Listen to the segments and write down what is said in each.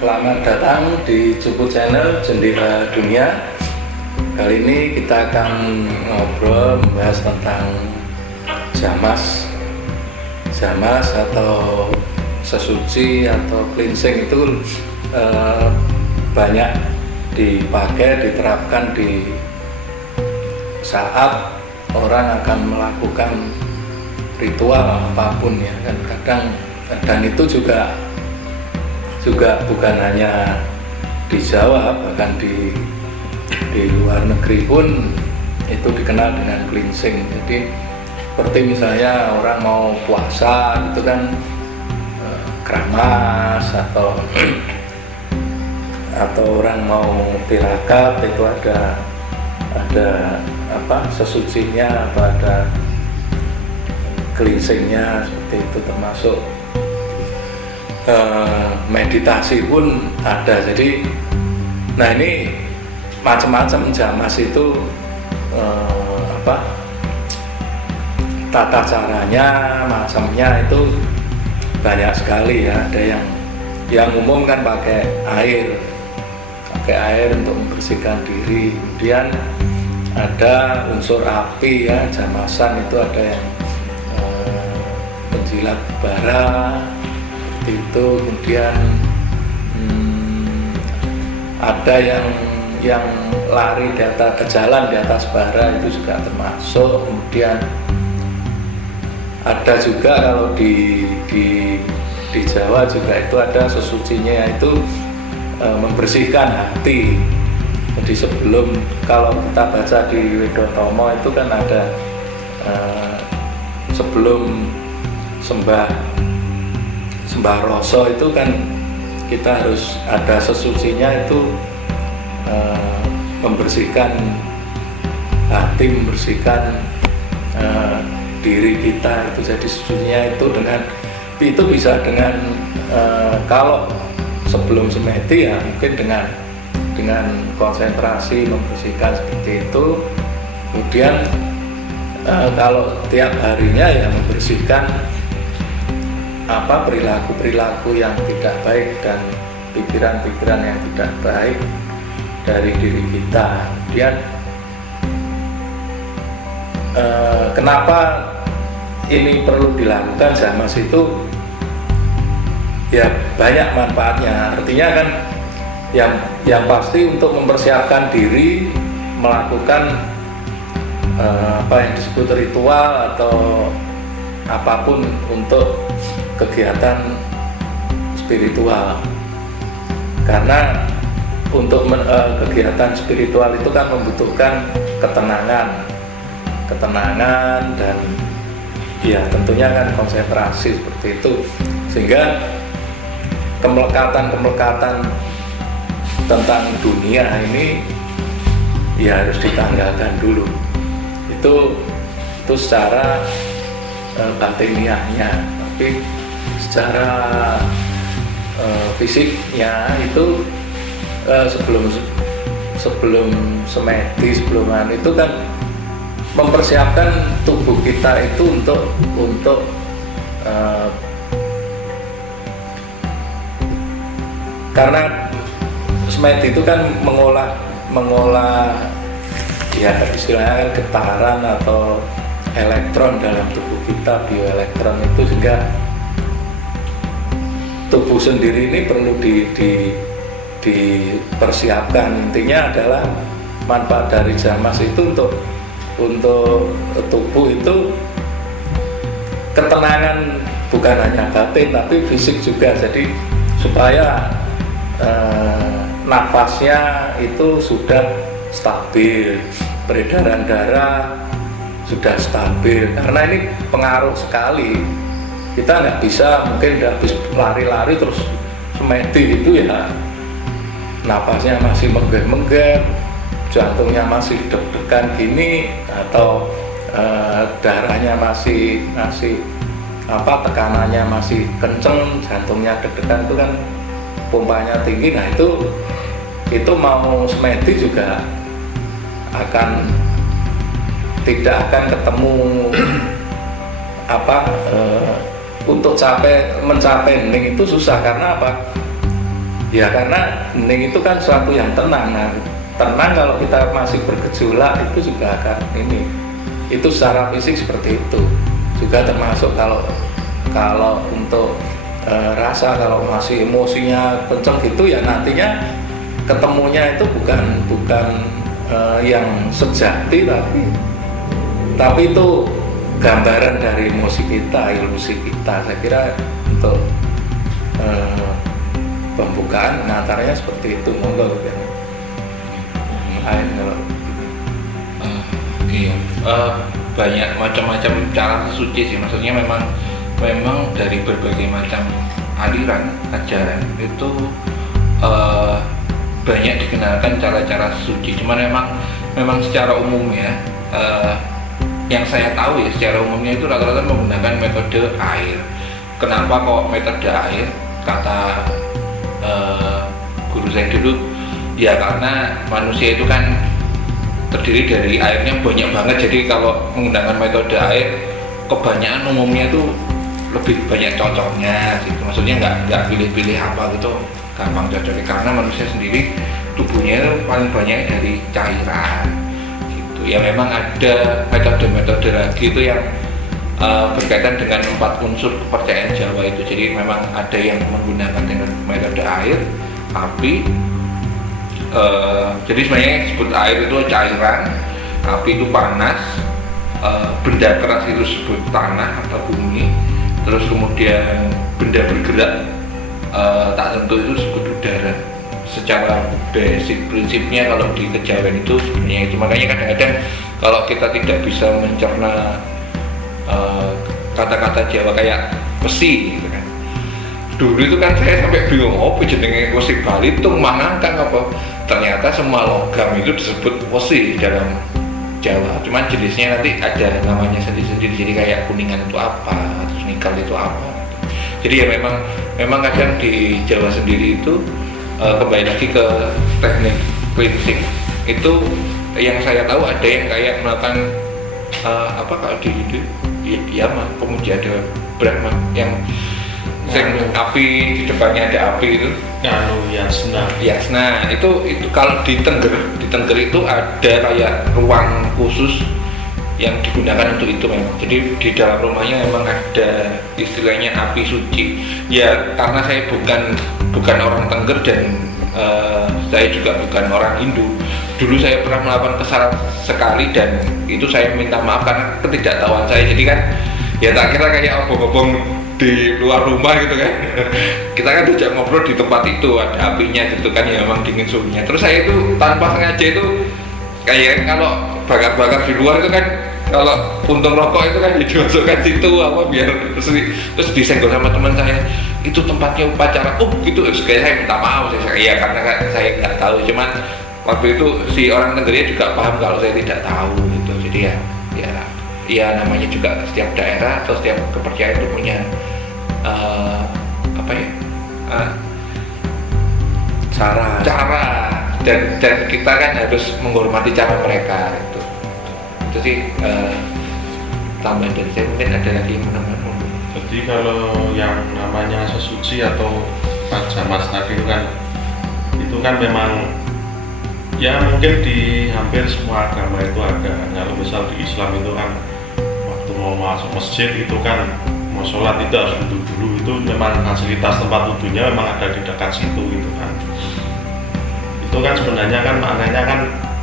Selamat datang di Cupu Channel Jendela Dunia. Kali ini kita akan ngobrol membahas tentang jamas atau sesuci atau cleansing. Itu banyak dipakai, diterapkan di saat orang akan melakukan ritual apapun ya kan. Kadang dan itu juga bukan hanya di Jawa, bahkan di luar negeri pun itu dikenal dengan cleansing. Jadi seperti misalnya orang mau puasa itu kan keramas atau orang mau tirakat itu ada sesucinya, atau ada cleansingnya seperti itu, termasuk meditasi pun ada. Jadi nah ini macam-macam jamas itu tata caranya, macamnya itu banyak sekali ya. Ada yang umum kan pakai air untuk membersihkan diri. Kemudian ada unsur api ya, jamasan itu ada yang menjilat bara itu. Kemudian ada yang lari di atas jalan di atas bara, itu juga termasuk. Kemudian ada juga kalau di Jawa juga itu ada sesucinya, yaitu membersihkan hati. Jadi kalau kita baca di Widotomo itu kan ada sebelum sembah rasa itu kan kita harus ada sesucinya, itu membersihkan hati, membersihkan diri kita. Itu jadi sesucinya itu bisa dengan kalau sebelum semedi ya mungkin dengan konsentrasi membersihkan seperti itu. Kemudian kalau tiap harinya ya membersihkan perilaku yang tidak baik dan pikiran-pikiran yang tidak baik dari diri kita. Kemudian kenapa ini perlu dilakukan jamas itu? Ya banyak manfaatnya. Artinya kan yang pasti untuk mempersiapkan diri melakukan apa yang disebut ritual atau apapun untuk kegiatan spiritual. Karena untuk kegiatan spiritual itu kan membutuhkan ketenangan dan ya tentunya kan konsentrasi seperti itu, sehingga kemelekatan tentang dunia ini ya harus ditanggalkan dulu. Itu secara batiniahnya. Tapi secara fisiknya itu sebelum semedi, sebelum itu kan mempersiapkan tubuh kita itu untuk karena semedi itu kan mengolah ya istilahnya kan getaran atau elektron dalam tubuh kita, bioelektron itu, sehingga tubuh sendiri ini perlu dipersiapkan. Intinya adalah manfaat dari jamas itu untuk tubuh itu ketenangan, bukan hanya batin tapi fisik juga. Jadi supaya nafasnya itu sudah stabil, peredaran darah sudah stabil. Karena ini pengaruh sekali. Kita nggak bisa mungkin habis lari-lari terus semedi itu ya nafasnya masih menggep-menggep, jantungnya masih deg-degan gini, atau darahnya masih tekanannya masih kenceng, jantungnya deg-degan, itu kan pompanya tinggi. Nah itu mau semedi juga tidak akan ketemu untuk mencapai hening itu susah. Karena apa? Ya karena hening itu kan suatu yang tenang. Nah, tenang kalau kita masih bergejolak itu juga akan ini. Itu secara fisik seperti itu. Juga termasuk kalau untuk rasa, kalau masih emosinya kenceng gitu ya nantinya ketemunya itu bukan yang sejati tapi itu gambaran dari emosi kita, ilusi kita. Saya kira untuk pembukaan pengantarnya seperti itu. Monggo yang lain kalau iya. Banyak macam-macam cara sesuci sih, maksudnya memang dari berbagai macam aliran ajaran itu banyak dikenalkan cara-cara suci. Cuman memang secara umum ya, yang saya tahu ya secara umumnya itu rata-rata menggunakan metode air. Kenapa kok metode air? Kata guru saya dulu, ya karena manusia itu kan terdiri dari airnya banyak banget. Jadi kalau menggunakan metode air, kebanyakan umumnya itu lebih banyak cocoknya gitu. Maksudnya nggak pilih-pilih apa gitu, gampang cocoknya. Karena manusia sendiri tubuhnya itu paling banyak dari cairan gitu. Ya memang ada metode-metode lagi itu yang berkaitan dengan 4 unsur kepercayaan Jawa itu. Jadi memang ada yang menggunakan dengan metode air, api. Jadi sebenarnya disebut air itu cairan, api itu panas, benda keras itu disebut tanah atau bumi, terus kemudian benda bergerak tak tentu itu disebut udara. Secara basic prinsipnya kalau di kejawen itu sebenarnya itu. Makanya kadang-kadang kalau kita tidak bisa mencerna kata-kata Jawa kayak besi gitu kan. Dulu itu kan saya sampai bingung, jenenge wesi Balitung Mangangkang apa? Ternyata semua logam itu disebut wesi dalam Jawa. Cuman jenisnya nanti ada namanya sendiri-sendiri. Jadi kayak kuningan itu apa, terus nikel itu apa. Jadi ya memang kadang di Jawa sendiri itu kembali lagi ke teknik cleansing itu yang saya tahu ada yang kayak melakukan apa kalau di mah pemuja ada Brahma yang api di depannya ada api itu yasna itu kalau di Tengger itu ada kayak ruang khusus yang digunakan untuk itu memang. Jadi di dalam rumahnya memang ada istilahnya api suci. Ya karena saya bukan orang Tengger dan saya juga bukan orang Hindu. Dulu saya pernah melakukan kesalahan sekali dan itu saya minta maaf karena ketidaktahuan saya. Jadi kan ya tak kira kayak obong-obong di luar rumah gitu kan. Kita kan diajak ngobrol di tempat itu ada apinya gitu kan, ya memang dingin suhunya. Terus saya itu tanpa sengaja itu kayak kalau bakar-bakar di luar itu kan, kalau puntung rokok itu kan dimasukkan situ apa biar terus disenggol sama teman saya, itu tempatnya upacara. Gitu kayak saya minta maaf saya karena saya nggak tahu. Cuman waktu itu si orang Tenggernya juga paham kalau saya tidak tahu gitu. Jadi ya namanya juga setiap daerah atau setiap kepercayaan itu punya cara dan kita kan harus menghormati cara mereka itu sih tambahan dari saya. Mungkin ada lagi yang menambahkan. Jadi kalau yang namanya sesuci atau pajamas tadi itu kan memang ya mungkin di hampir semua agama itu ada. Kalau misal di Islam itu kan waktu mau masuk masjid itu kan mau sholat itu harus duduk dulu, itu memang fasilitas tempat duduknya memang ada di dekat situ gitu kan. Itu kan sebenarnya kan maknanya kan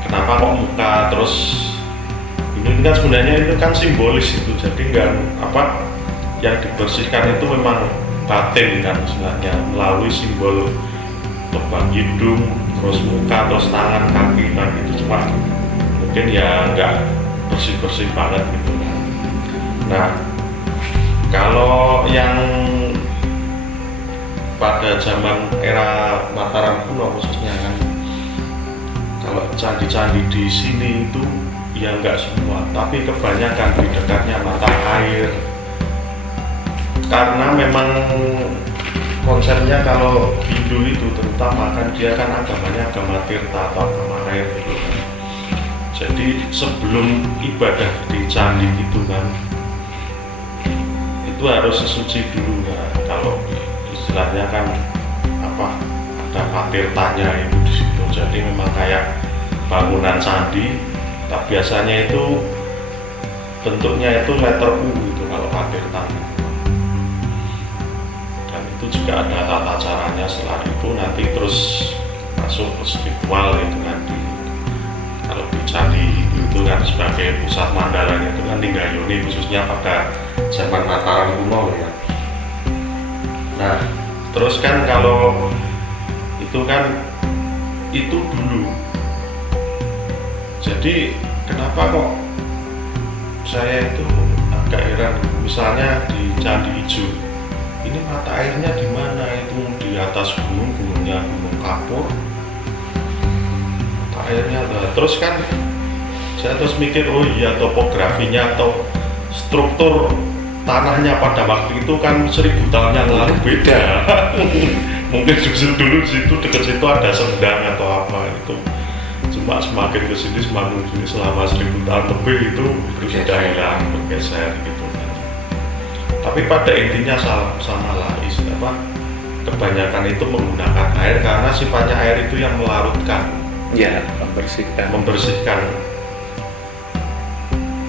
kenapa kok muka terus ini kan sebenarnya itu kan simbolis itu. Jadi nggak yang dibersihkan itu memang batin kan sebenarnya melalui simbol lubang hidung, terus muka, terus tangan, kaki kan itu cuma mungkin ya nggak bersih-bersih banget gitu kan. Nah kalau yang pada zaman era Mataram kuno khususnya kan, kalau candi-candi di sini itu ya nggak semua, tapi kebanyakan di dekatnya mata air. Karena memang konsepnya kalau Hindu itu terutama kan dia kan agamanya agama tirta atau agama air gitu kan. Jadi sebelum ibadah di candi gitu kan, itu harus sesuci dulu kan. Kalau istilahnya kan ada tirtanya itu di situ. Jadi memang kayak bangunan candi, tak biasanya itu bentuknya itu letter U itu kalau patirtanya. Dan itu juga ada tata caranya. Setelah itu nanti terus masuk ke spiritual itu nanti. Kalau di candi itu kan sebagai pusat mandalanya itu kan tinggal Yoni, khususnya pada zaman Mataram kuno ya. Nah, terus kan kalau itu kan itu dulu. Jadi kenapa kok saya itu agak heran, misalnya di Candi Ijo, ini mata airnya di mana? Itu di atas gunung, gunungnya Gunung Kapur. Mata airnya ada. Terus kan saya terus mikir, oh iya topografinya atau struktur tanahnya pada waktu itu kan 1000 tahun yang lalu beda. Mungkin justru dulu situ dekat situ ada sendang atau apa itu. Cuma semakin kesini semakin kesini selama 1000 tahun lebih itu sudah hilang, bergeser gitu. Tapi pada intinya sama lah, apa? Kebanyakan itu menggunakan air karena sifatnya air itu yang melarutkan, ya, membersihkan.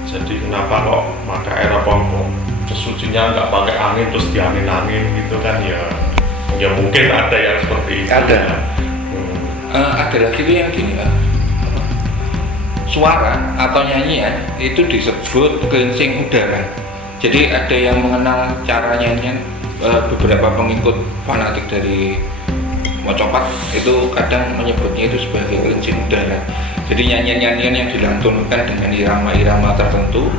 Jadi kenapa kok pakai air apa kok sesucinya nggak pakai angin terus diangin-angin gitu kan ya mungkin ada yang seperti itu. Ada. Ada lagi tuh yang gini kan, suara atau nyanyian itu disebut cleansing udara. Jadi ada yang mengenal cara nyanyian, beberapa pengikut fanatik dari Mocopat itu kadang menyebutnya itu sebagai cleansing udara. Jadi nyanyian-nyanyian yang dilantunkan dengan irama-irama tertentu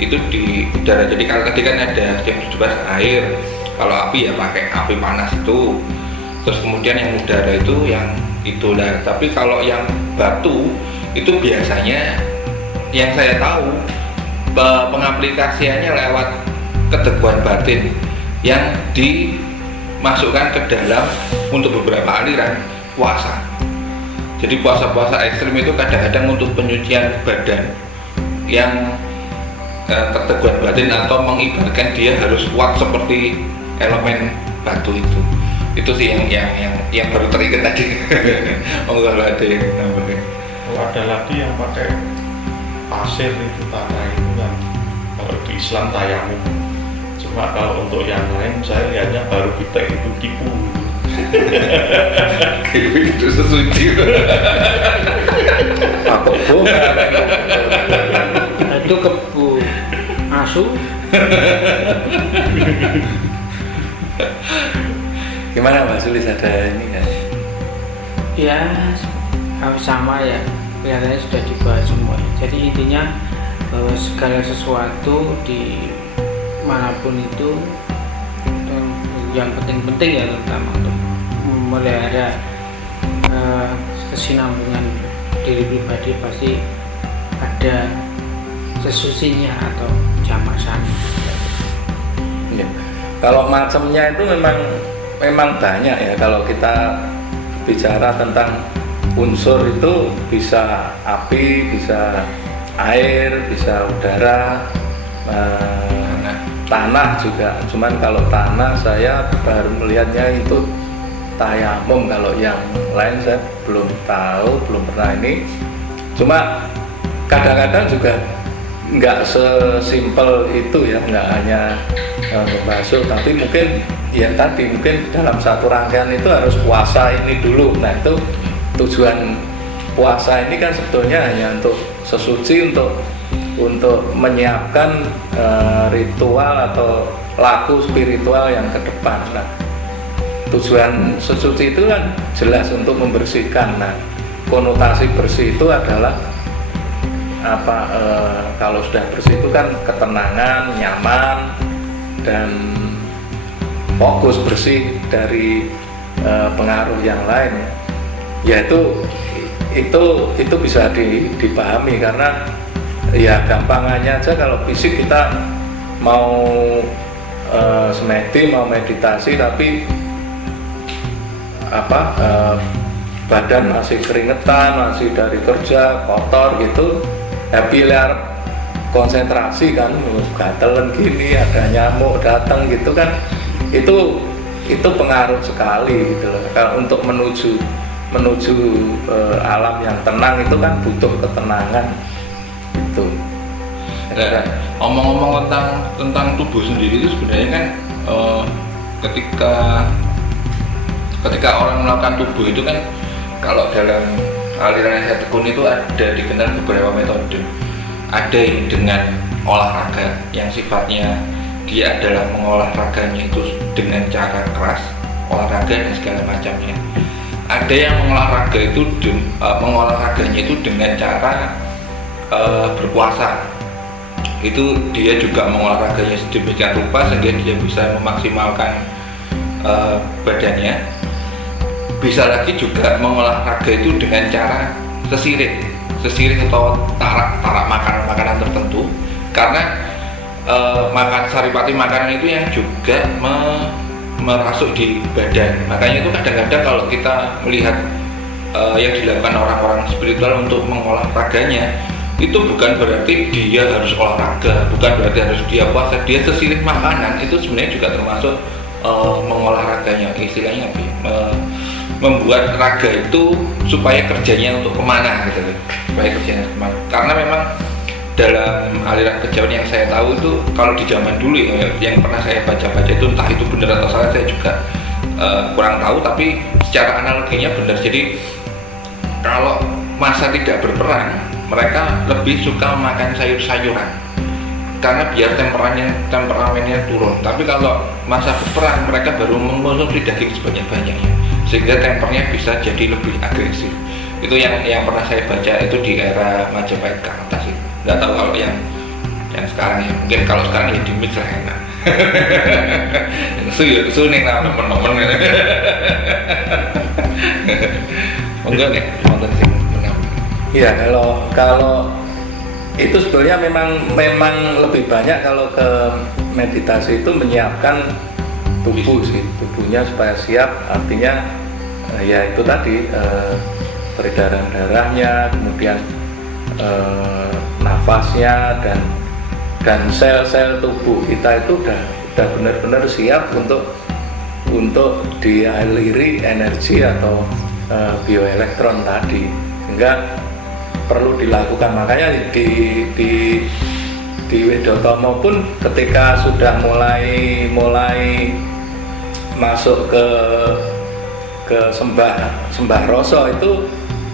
itu di udara. Jadi kalau tadi kan ada yang dibahas air, kalau api ya pakai api panas itu. Terus kemudian yang udara itu yang itu lah. Tapi kalau yang batu itu biasanya yang saya tahu pengaplikasiannya lewat keteguhan batin yang dimasukkan ke dalam untuk beberapa aliran puasa. Jadi puasa-puasa ekstrim itu kadang-kadang untuk penyucian badan yang keteguhan batin atau mengibaratkan dia harus kuat seperti elemen batu itu. Itu sih yang baru teringat tadi. Kalau ada yang nambahin. Kalau ada lagi yang pakai pasir itu tanah itu kan kalau di Islam tayamum. Cuma kalau untuk yang lain saya lihatnya baru kita itu tipu. Itu sesuci. Apa bu? Itu kebu asu. Gimana Mbak Sulis, ada ini kan? Ya sama ya, kelihatannya sudah dibahas semua. Jadi intinya bahwa segala sesuatu di manapun itu yang penting-penting ya, terutama untuk memelihara kesinambungan diri pribadi pasti ada sesusinya atau jamasannya. Ya. Kalau macamnya itu memang banyak ya. Kalau kita bicara tentang unsur itu bisa api, bisa air, bisa udara, tanah juga. Cuman kalau tanah saya baru melihatnya itu tayamum. Kalau yang lain saya belum tahu, belum pernah ini. Cuma kadang-kadang juga nggak sesimpel itu ya, nggak hanya membasuh, tapi mungkin ya tadi mungkin dalam satu rangkaian itu harus puasa ini dulu. Nah itu tujuan puasa ini kan sebetulnya hanya untuk sesuci, untuk menyiapkan ritual atau laku spiritual yang ke depan. Nah tujuan sesuci itu kan jelas untuk membersihkan. Nah konotasi bersih itu adalah apa, kalau sudah bersih itu kan ketenangan, nyaman, dan fokus, bersih dari pengaruh yang lain. Ya itu bisa dipahami, karena ya gampangannya aja kalau fisik kita mau semedi, mau meditasi tapi badan masih keringetan, masih dari kerja kotor gitu, pilih konsentrasi kan, gatelan gini, ada nyamuk datang gitu kan, itu itu pengaruh sekali gitu loh. Kalau untuk menuju alam yang tenang itu kan butuh ketenangan itu. Nah, ngomong-ngomong tentang tubuh sendiri itu sebenarnya kan ketika orang melakukan tubuh itu kan, kalau dalam aliran yang saya tekuni itu ada dikenal beberapa metode. Ada yang dengan olahraga yang sifatnya dia adalah mengolah raganya itu dengan cara keras, olahraga dan segala macamnya. Ada yang mengolah raganya itu dengan cara berpuasa. Itu dia juga mengolah raganya sedemikian rupa sehingga dia bisa memaksimalkan badannya. Bisa lagi juga mengolah raga itu dengan cara sesirit atau tarak makanan tertentu, karena makan saripati makanan itu yang juga merasuk di badan. Makanya itu kadang-kadang kalau kita melihat yang dilakukan orang-orang spiritual untuk mengolah raganya, itu bukan berarti dia harus olahraga, bukan berarti harus dia puasa, dia sesirit makanan itu sebenarnya juga termasuk mengolah raganya. Istilahnya apa ya? Membuat raga itu supaya kerjanya untuk kemana gitu, supaya kerjanya kemana. Karena memang dalam aliran kejawen yang saya tahu itu, kalau di zaman dulu ya, yang pernah saya baca-baca itu, entah itu benar atau salah saya juga kurang tahu, tapi secara analoginya benar. Jadi kalau masa tidak berperang, mereka lebih suka makan sayur-sayuran karena biar temperamennya turun. Tapi kalau masa berperang, mereka baru mengkonsumsi daging sebanyak-banyaknya sehingga tempernya bisa jadi lebih agresif. Itu yang pernah saya baca itu di era Majapahit ke atas itu. Nggak tahu kalau yang sekarang ya, mungkin kalau sekarang ya dimix lah enak. Su nih lah teman-teman. Enggak nih, nonton sih menang. Iya, kalau itu sebetulnya memang lebih banyak kalau ke meditasi itu menyiapkan tubuh sih, tubuhnya supaya siap. Artinya ya itu tadi peredaran darahnya, kemudian nafasnya dan sel-sel tubuh kita itu udah benar-benar siap untuk dialiri energi atau bioelektron tadi, sehingga perlu dilakukan. Makanya di Widotomo pun ketika sudah mulai masuk ke sembah rasa itu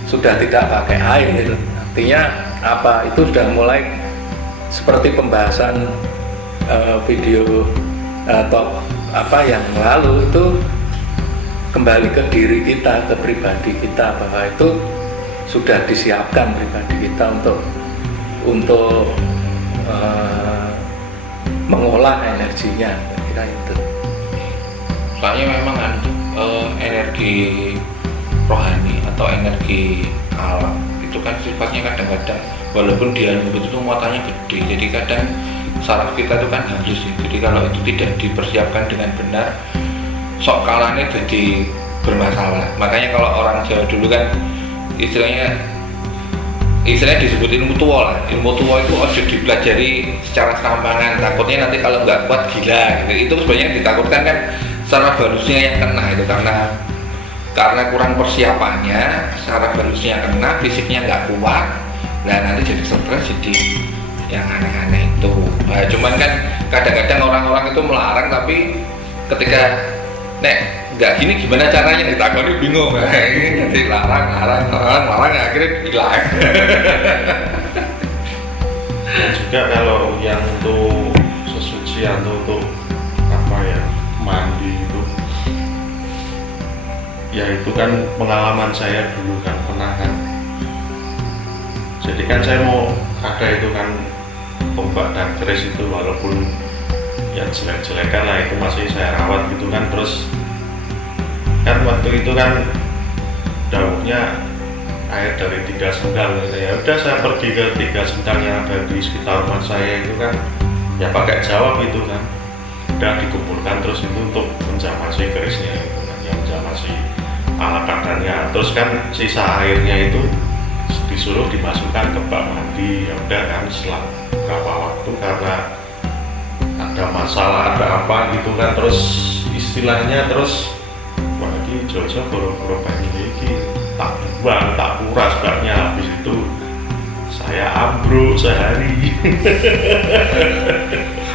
sudah tidak pakai air. Artinya apa? Itu sudah mulai seperti pembahasan video atau apa yang lalu, itu kembali ke diri kita, ke pribadi kita, bahwa itu sudah disiapkan pribadi kita untuk mengolah energinya, kira itu. Soalnya memang energi rohani atau energi alam itu kan sifatnya kadang-kadang walaupun dia itu muatannya gede, jadi kadang saraf kita itu kan halus ya. Jadi kalau itu tidak dipersiapkan dengan benar, sok kalahnya jadi bermasalah. Makanya kalau orang Jawa dulu kan istilahnya disebut ilmu tua lah. Ilmu tua itu harus dipelajari secara serampangan, takutnya nanti kalau nggak kuat gila gitu. Itu sebenarnya ditakutkan kan saraf halusnya yang kena itu, karena kurang persiapannya, saraf halusnya kena, fisiknya nggak kuat, nah nanti jadi stres, jadi yang aneh-aneh itu. Nah, cuman kan kadang-kadang orang-orang itu melarang, tapi ketika nggak gini gimana caranya, ditakoni bingung. Ini nanti larang akhirnya hilang. Dan juga kalau yang untuk sesuci atau untuk apa ya, mandi itu, ya itu kan pengalaman saya dulu kan, pernah kan. Jadi kan saya mau ada itu kan tombak dan keris itu, walaupun yang jelek-jelekan lah itu masih saya rawat gitu kan. Terus kan waktu itu kan daunnya air dari 3 sendal, ya udah saya pergi ke 3 sendal yang ada di sekitar rumah saya itu kan, ya pakai jawab itu kan, udah dikumpulkan terus itu untuk menjamasi kerisnya itu kan, yang menjamasi ala kadarnya. Terus kan sisa airnya itu disuruh dimasukkan ke bak mandi. Ya udah kan, setelah berapa waktu karena ada masalah ada apa gitu kan, terus istilahnya terus wah ini Jojo boro-boro banyu iki tak buang, tak kuras baknya, habis itu saya ambruk sehari.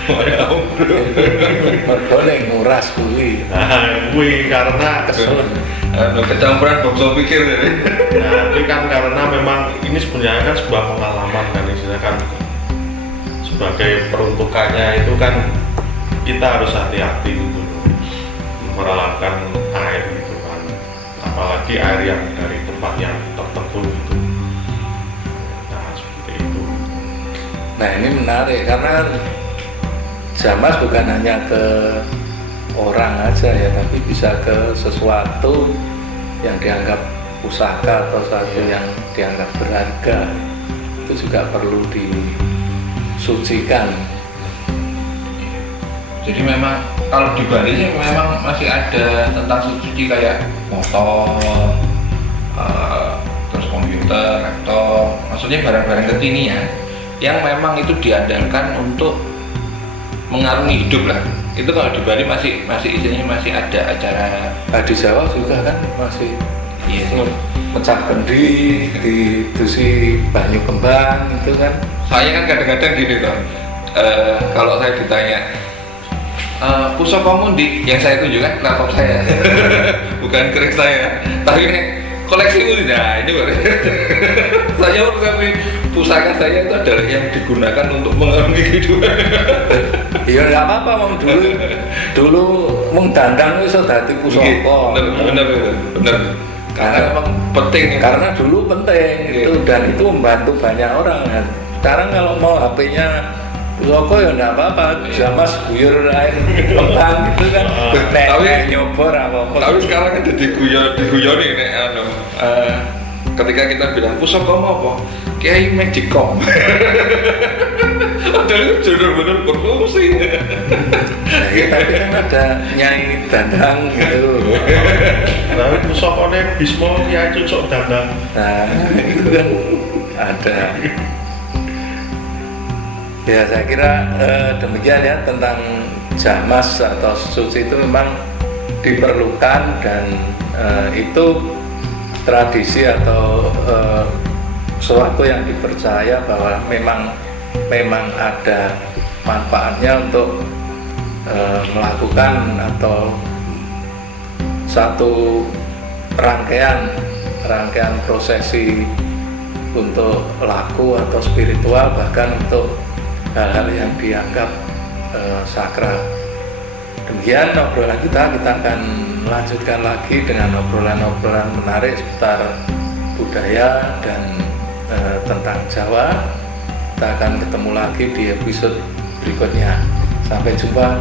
Saya ambruk. Mergo nek nguras kuwi. Nah, kuwi karena Kesun. Kecampuran bangsa pikir. nah, itu kan karena memang ini sebenarnya kan sebuah pengalaman kan, istilahnya kan sebagai peruntukannya itu kan kita harus hati-hati gitu loh, merelakan air gitu kan, apalagi air yang dari tempat yang tertentu gitu. Nah seperti itu. Nah ini menarik karena Jamas bukan hanya ke orang aja ya, tapi bisa ke sesuatu yang dianggap pusaka atau sesuatu yang dianggap berharga, itu juga perlu disucikan. Jadi memang kalau di Bali sih memang masih ada tentang suci kayak motor, terus komputer, laptop, maksudnya barang-barang kekinian yang memang itu diandalkan untuk mengarungi hidup lah. Itu kalau di Bali masih isinya masih ada acara. Nah, di Jawa juga kan masih Iya sih. pecah kendi, didusi banyu kembang itu kan. Saya kan kadang-kadang gini toh, kalau saya ditanya pusakamu di, yang saya tunjukkan laptop saya, bukan keris saya, tapi ini koleksimu. Nah ini baru saya tapi pusaka saya itu adalah yang digunakan untuk mengarungi kehidupan. Iya nggak apa-apa, mau dulu mung dandang itu dadi pusaka. Bener. Karena memang penting. Karena dulu penting itu, dan itu membantu banyak orang. Nah, sekarang kalau mau HP-nya pusaka ya nggak apa-apa, Jamas buyur air kembang gitu kan. Tapi nyobor apa-apa. Tapi sekarang kan diguyoni nek ketika kita bilang pusaka mau apa? Kiai Magicom. Padahal itu benar-benar berfungsi. Nah, ya, tapi kan ada Nyai Dandang gitu. Lalu pusakane Bismo Kiai Cucuk Dandang. Nah, itu kan ada. Ya saya kira demikian ya tentang Jamas atau suci itu memang diperlukan, dan itu tradisi atau sesuatu yang dipercaya bahwa memang ada manfaatnya untuk melakukan atau satu rangkaian prosesi untuk laku atau spiritual, bahkan untuk hal-hal yang dianggap sakral. Demikian obrolan kita akan lanjutkan lagi dengan obrolan-obrolan menarik seputar budaya dan tentang Jawa. Kita akan ketemu lagi di episode berikutnya. Sampai jumpa.